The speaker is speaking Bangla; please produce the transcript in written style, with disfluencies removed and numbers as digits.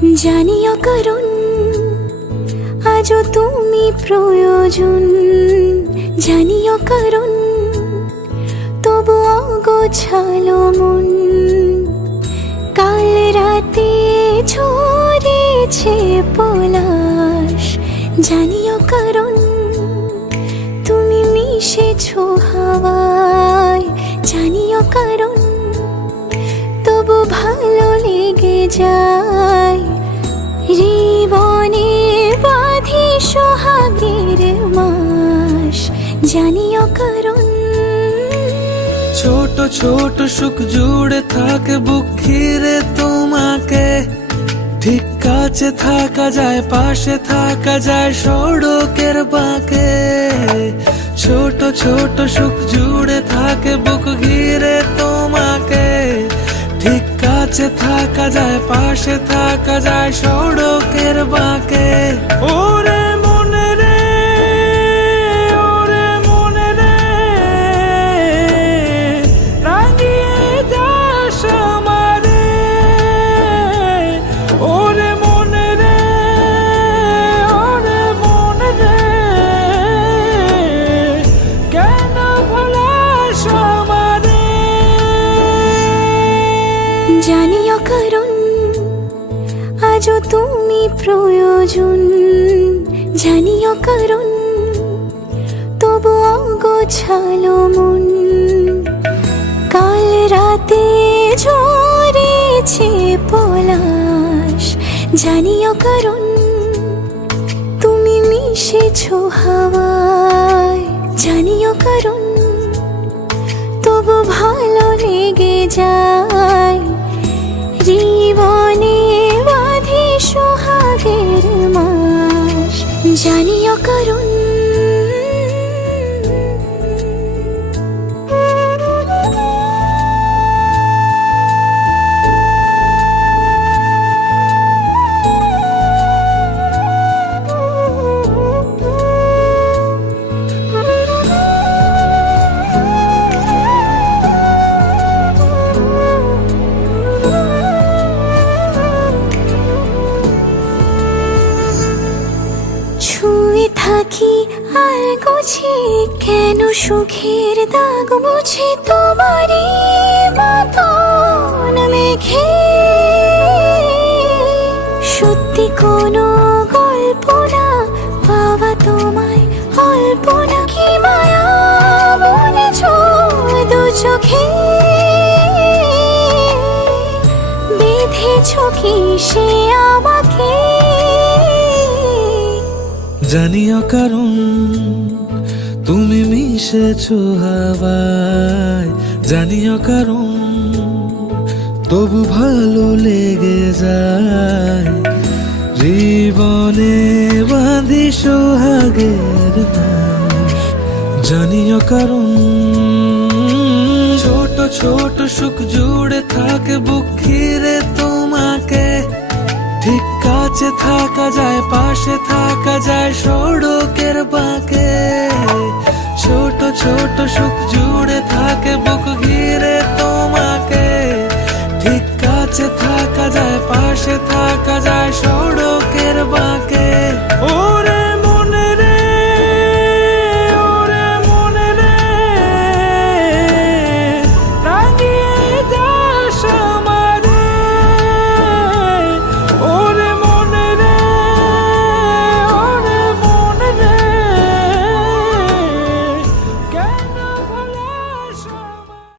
জানিও কারণ আজও তুমি প্রয়োজন, জানিও কারণ তবু অগোছালো মন। কাল রাতে ঝরেছে পলাশ, জানিও কারণ তুমি মিশেছো হাওয়ায়, জানিও কারণ তবু ভালো লেগে যায়। জীবনে বাঁধি সোহাগের মাস, জানিও কারণ ছোট ছোট সুখ জুড়ে থাকে বুক ঘিরে তোমাকে। ঠিক কাছে থাকা যায়, পাশে থাকা যায় সড়কের বাঁকে। ছোট ছোট সুখ জুড়ে থাকে বুক ঘিরে তোমাকে। ঠিক কাছে থাকা যায়, পাশে থাকা যায় সড়কের বাঁকে। ওরে মনে রে, ওরে মনে রে, রাঙিয়ে যাস আমারে। ওরে মনে রে, ওরে মনে রে, কেন ভোলাস আমারে। জানিও কারণ আজও তুমি প্রয়োজন, জানিও কারণ তবু অগোছালো মন। কাল রাতে ঝরেছে পলাশ, জানিও কারণ তুমি মিশেছো হাওয়ায়, জানিও কারণ তবু ভালো লেগে যায়। জীবনে বাঁধি সোহাগের মাস, জানিও কারণ ছুঁয়ে থাকি আর গোছে কেন সুখের দাগ মুছে তোমারই মতন মেঘে। সত্যি কোনো গল্প না পাওয়া তোমায় অল্প না, কি মায়া বলেছ দু চোখে। বেঁধেছ কি সে আমাকে, জানিও কারণ তুমি মিশেছো হাওয়ায়। জানিও কারণ তবু ভালো লেগে যায়। জীবনে বাঁধি সোহাগের মাস, জানিও কারণ ছোট ছোট সুখ জুড়ে থাকে বুক ঘিরে তোমাকে। ঠিক কাছে থাকা যায়, পাশে থাকা যায় সড়কের বাঁকে। ছোট ছোট সুখ জুড়ে থাকে বুক ঘিরে তোমাকে। ঠিক কাছে থাকা যায়,